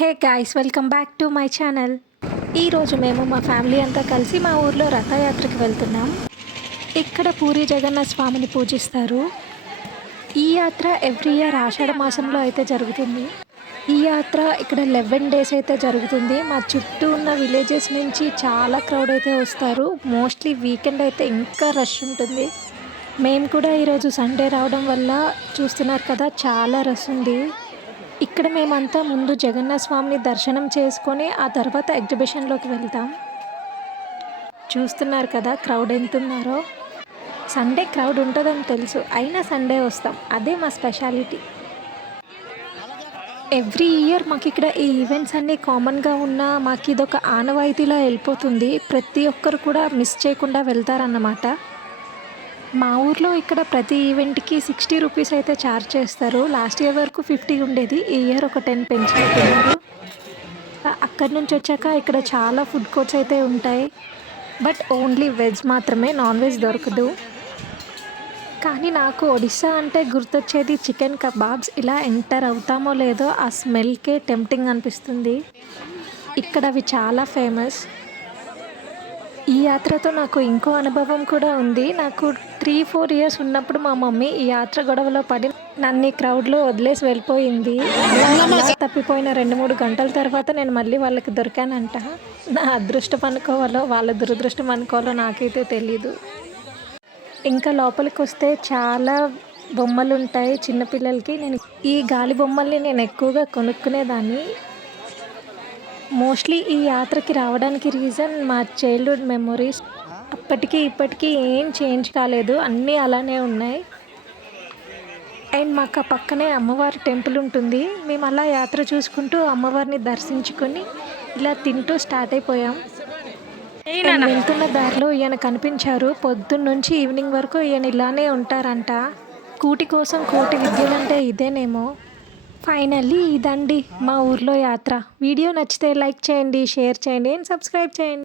Hey guys, welcome back to my channel. ఈరోజు మేము మా ఫ్యామిలీ అంతా కలిసి మా ఊర్లో రథయాత్రకి వెళ్తున్నాం. ఇక్కడ పూరి జగన్నాథ స్వామిని పూజిస్తారు. ఈ యాత్ర ఎవ్రీ ఇయర్ ఆషాఢ మాసంలో అయితే జరుగుతుంది. ఈ యాత్ర ఇక్కడ 11 డేస్ అయితే జరుగుతుంది. మా చుట్టూ ఉన్న విలేజెస్ నుంచి చాలా క్రౌడ్ అయితే వస్తారు. మోస్ట్లీ వీకెండ్ అయితే ఇంకా రష్ ఉంటుంది. మేము కూడా ఈరోజు సండే రావడం వల్ల చూస్తున్నారు కదా, చాలా రష్ ఉంది. ఇక్కడ మేమంతా ముందు జగన్నాథ స్వామిని దర్శనం చేసుకొని ఆ తర్వాత ఎగ్జిబిషన్లోకి వెళ్తాం. చూస్తున్నారు కదా క్రౌడ్ ఎంత ఉన్నారో. సండే క్రౌడ్ ఉంటుందని తెలుసు, అయినా సండే వస్తాం, అదే మా స్పెషాలిటీ. ఎవ్రీ ఇయర్ మాకు ఇక్కడ ఈ ఈవెంట్స్ అన్నీ కామన్గా ఉన్నా మాకు ఇదొక ఆనవాయితీలా వెళ్ళిపోతుంది. ప్రతి ఒక్కరు కూడా మిస్ చేయకుండా వెళ్తారన్నమాట. మా ఊర్లో ఇక్కడ ప్రతి ఈవెంట్కి 60 రూపీస్ అయితే ఛార్జ్ చేస్తారు. లాస్ట్ ఇయర్ వరకు 50 ఉండేది, ఈ ఇయర్ ఒక 10 పెంచుతున్నారు. అక్కడి నుంచి వచ్చాక ఇక్కడ చాలా ఫుడ్ కోర్ట్స్ అయితే ఉంటాయి, బట్ ఓన్లీ వెజ్ మాత్రమే, నాన్ వెజ్ దొరకదు. కానీ నాకు ఒడిస్సా అంటే గుర్తొచ్చేది చికెన్ కబాబ్స్. ఇలా ఎంటర్ అవుతామో లేదో ఆ స్మెల్కే టెంప్టింగ్ అనిపిస్తుంది. ఇక్కడ అవి చాలా ఫేమస్. ఈ యాత్రతో నాకు ఇంకో అనుభవం కూడా ఉంది. నాకు 3-4 ఇయర్స్ ఉన్నప్పుడు మా మమ్మీ ఈ యాత్ర గొడవలో పడి నన్ను ఈ క్రౌడ్లో వదిలేసి వెళ్ళిపోయింది. తప్పిపోయిన 2-3 గంటల తర్వాత నేను మళ్ళీ వాళ్ళకి దొరికానంట. నా అదృష్టం అనుకోవాలో వాళ్ళ దురదృష్టం అనుకోవాలో నాకైతే తెలీదు. ఇంకా లోపలికి వస్తే చాలా బొమ్మలు ఉంటాయి చిన్నపిల్లలకి. ఈ గాలి బొమ్మల్ని నేను ఎక్కువగా కొనుక్కునేదాన్ని. మోస్ట్లీ ఈ యాత్రకి రావడానికి రీజన్ మా చైల్డ్హుడ్ మెమొరీస్. అప్పటికి ఇప్పటికీ ఏం చేంజ్ కాలేదు, అన్నీ అలానే ఉన్నాయి. అండ్ మాకు ఆ పక్కనే అమ్మవారి టెంపుల్ ఉంటుంది. మేము అలా యాత్ర చూసుకుంటూ అమ్మవారిని దర్శించుకొని ఇలా తింటూ స్టార్ట్ అయిపోయాం. వెళ్తున్న దారిలో ఈయన కనిపించారు. పొద్దున్నుంచి ఈవినింగ్ వరకు ఈయన ఇలానే ఉంటారంట. కూటి కోసం కోటి విద్యలంటే ఇదేనేమో. ఫైనల్లీ ఇదండి మా ఊర్లో యాత్ర. వీడియో నచ్చితే లైక్ చేయండి, షేర్ చేయండి అండ్ సబ్స్క్రైబ్ చేయండి.